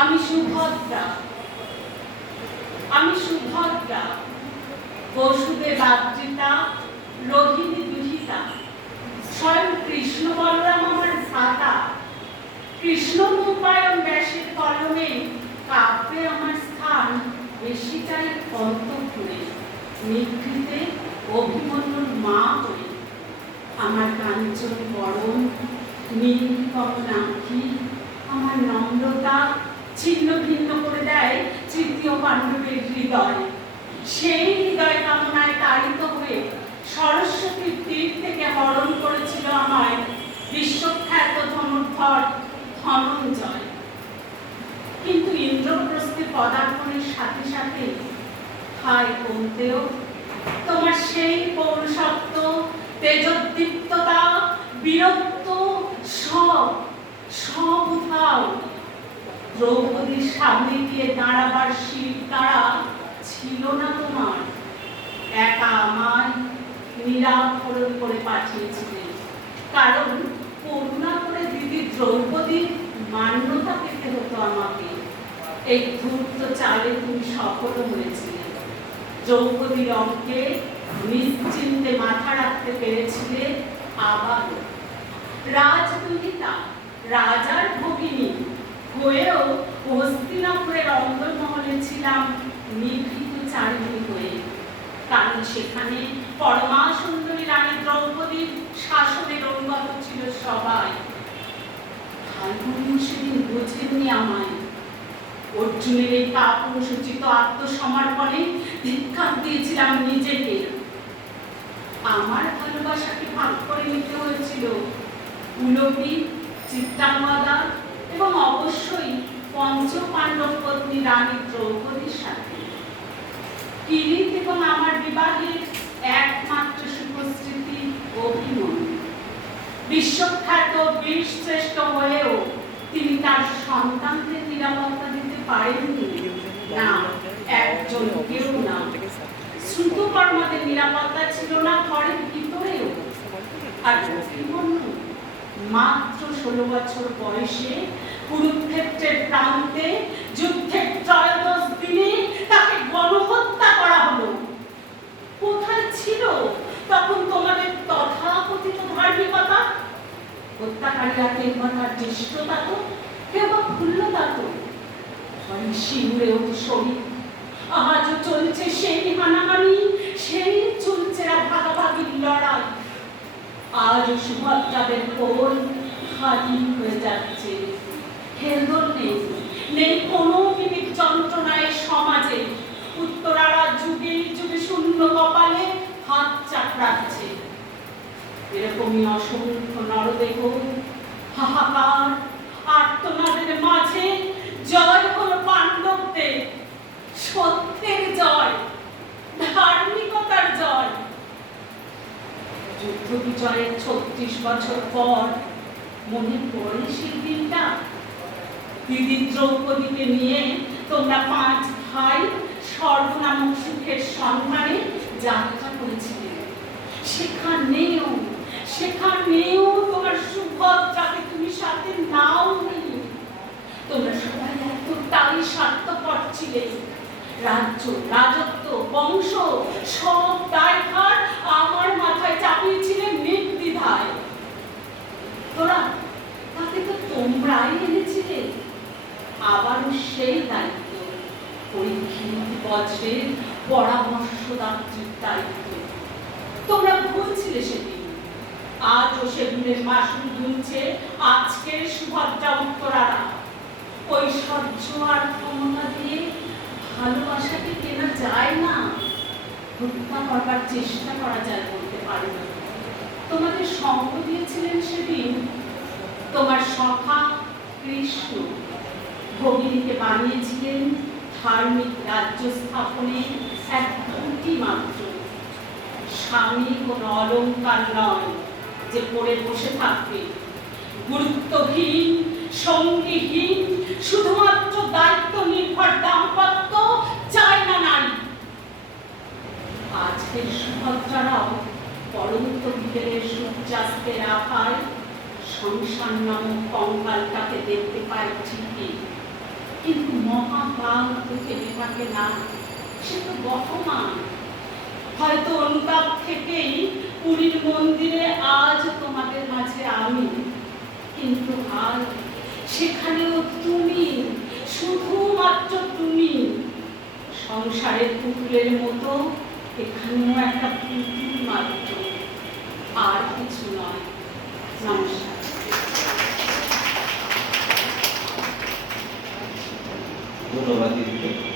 আমি সুভদ্রা, আমি সুভদ্রা, বসুদেব আদ্রিতা, রোহিণী দুহিতা, স্বয়ং কৃষ্ণ বলরাম আমার ভ্রাতা। কৃষ্ণ রূপায়ণ ব্যাসের কলমে কাব্যে আমার স্থান বেশিটাই অন্তঃপুরে, নিভৃতে অভিমন্যুর মা হয়ে। আমার কাঞ্চন বরণ, নীল কমলাঙ্কি, আমার নম্রতা ছিন্ন ভিন্ন করে দেয় তৃতীয় পাণ্ডবের হৃদয়। সেই হৃদয় কামনায় তাড়িত হয়ে সরস্বতীর তীর থেকে হরণ করেছিল আমায় বিশ্বখ্যাত ধনুর্ধর ধনঞ্জয়। কিন্তু ইন্দ্রপ্রস্থে পদার্পণের সাথে সাথে হায় কমতেও তোমার সেই পৌরসত্ব, তেজোদ্দীপ্ততা, বীরত্ব সব উধাও। দ্রৌপদীর সামনে গিয়ে দাঁড়াবার শির দ্বারা ছিল না তোমার। একা আমায় নিরাভরণ করে পাঠিয়েছিলেন, কারণ করুণা করে দিদি দ্রৌপদীর মান্যতা পেতে হতো আমাকে। এই ধূর্ত চালে তুমি সফল হয়েছিলে। দ্রৌপদীর অঙ্কে নিশ্চিন্তে মাথা রাখতে পেরেছিলে আবার। রাজদুহিতা, রাজার ভগিনী হয়েও হস্তিনাপুরের অন্দরমহলে ছিলাম নিভৃত চারিণী হয়ে, কারণ সেখানে পরমা সুন্দরী রানী দ্রৌপদীর শাসনের অনুগত ছিল সবাই। ফাল্গুনী সেদিন বুঝেননি আমায়। অর্জুনের এই কাপুরুষোচিত আত্মসমর্পণে ধিক্কার দিয়েছিলাম নিজেকে। আমার ভালোবাসাকে ভাগ করে নিতে হয়েছিল উলুপি, চিত্রাঙ্গদা এবং অবশ্যই পঞ্চ পাণ্ডব পত্নী রানী দ্রৌপদীর সাথে। কিরিট এবং আমার বিবাহের একমাত্র সুপ্রস্তুতি অভিমন্যু। বিশ্বখ্যাত বীরশ্রেষ্ঠ হয়েও তিনি তার সন্তানদের নিরাপত্তা দিতে পারেননি, না একজন কেউ না। শ্রুতকর্মাদের নিরাপত্তা ছিল না ঘরের ভিতরেও। আর অভিমন্যু মাত্র 16 বছর বয়সে কুরুক্ষেত্রের প্রান্তে যুদ্ধের ত্রয়োদশ দিনে তাকে গণহত্যা করা হলো। কোথায় ছিল তখন তোমাদের তথাকথিত ধার্মিকতা? হত্যাকারীরা কেউ বা তার জ্যেষ্ঠতা তো, কেউ বা ভুল্যতা তো। শিউরে ওঠে শরীর। আজও চলছে সেই হানাহানি, সেই চলছে ভাগাভাগির লড়াই। আজও সুভদ্রাদের কোল খালি হয়ে যাচ্ছে। হেলদোল নেই, নেই কোনো মিনিট যন্ত্রণায় সমাজে। উত্তরারা যুগে যুগে শূন্য কপালে হাত চাপড়াচ্ছে। এরকমই অসংখ্য নরদেহ হাহাকার আর্তনাদের মাঝে জয় হলো পাণ্ডবদের। সত্যের জয়, ধার্মিকতার জয়। যুদ্ধ বিজয়ের 36 বছর পর মনে পড়ে সেই দিনটা। দিদি দ্রৌপদীকে নিয়ে তোমরা 5 ভাই সর্বনামক সুখের সন্ধানে যাত্রা করেছিলে। সেখানেও তোমার সুভদ্রাকে তুমি সাথে নাও নি। তোমরা সবাই এতটাই স্বার্থপর ছিলে। রাজ্য, রাজত্ব, বংশ সব দায়ভার আমার মাথায় চাপিয়েছিলে নির্দ্বিধায়। তাকে তো তোমরাই এনেছিলে। আবারও সেই দায়িত্ব, পরীক্ষিত বজ্রের পরামর্শদাত্রীর দায়িত্ব। তোমরা ভুলছিলে সেদিন। আজও সেদিনের মাসুল গুনছে আজকের সুভদ্রা উত্তরারা। ঐশ্বর্য আর ক্ষমতা দিয়ে ভালোবাসাকে কেনা যায় না, হত্যা করবার চেষ্টা করা যায় বলতে পারি না। তোমাদের সঙ্গ দিয়েছিলেন সেদিন তোমার সখা কৃষ্ণ। ভগিনীকে বানিয়েছিলেন ধার্মিক রাজ্য স্থাপনে এক খুঁটি মাত্র। স্বামী কোনো অলঙ্কার নয় যে পড়ে বসে থাকবে। গুরুত্বহীন, সঙ্গীহীন, শুধুমাত্র দায়িত্ব নির্ভর দাম্পত্য চায় না নারী। আজকের সুভদ্রারাও পরন্ত বিকেলের সূর্যাস্তের আভায় সংসার নামক কঙ্কালটাকে দেখতে পায় ঠিকই, কিন্তু মহাকাল তো থেমে থাকে না, সে তো বহমান। হয়তো অনুতাপ থেকেই পুরীর মন্দিরে আজ তোমাদের মাঝে আমি, কিন্তু আর সেখানেও তুমি, শুধুমাত্র তুমি। সংসারের পুতুলের মতো এখানেও একটা পুতুল মাত্র, আর কিছু নয়। নমস্কার। ধন্যবাদ দিদি।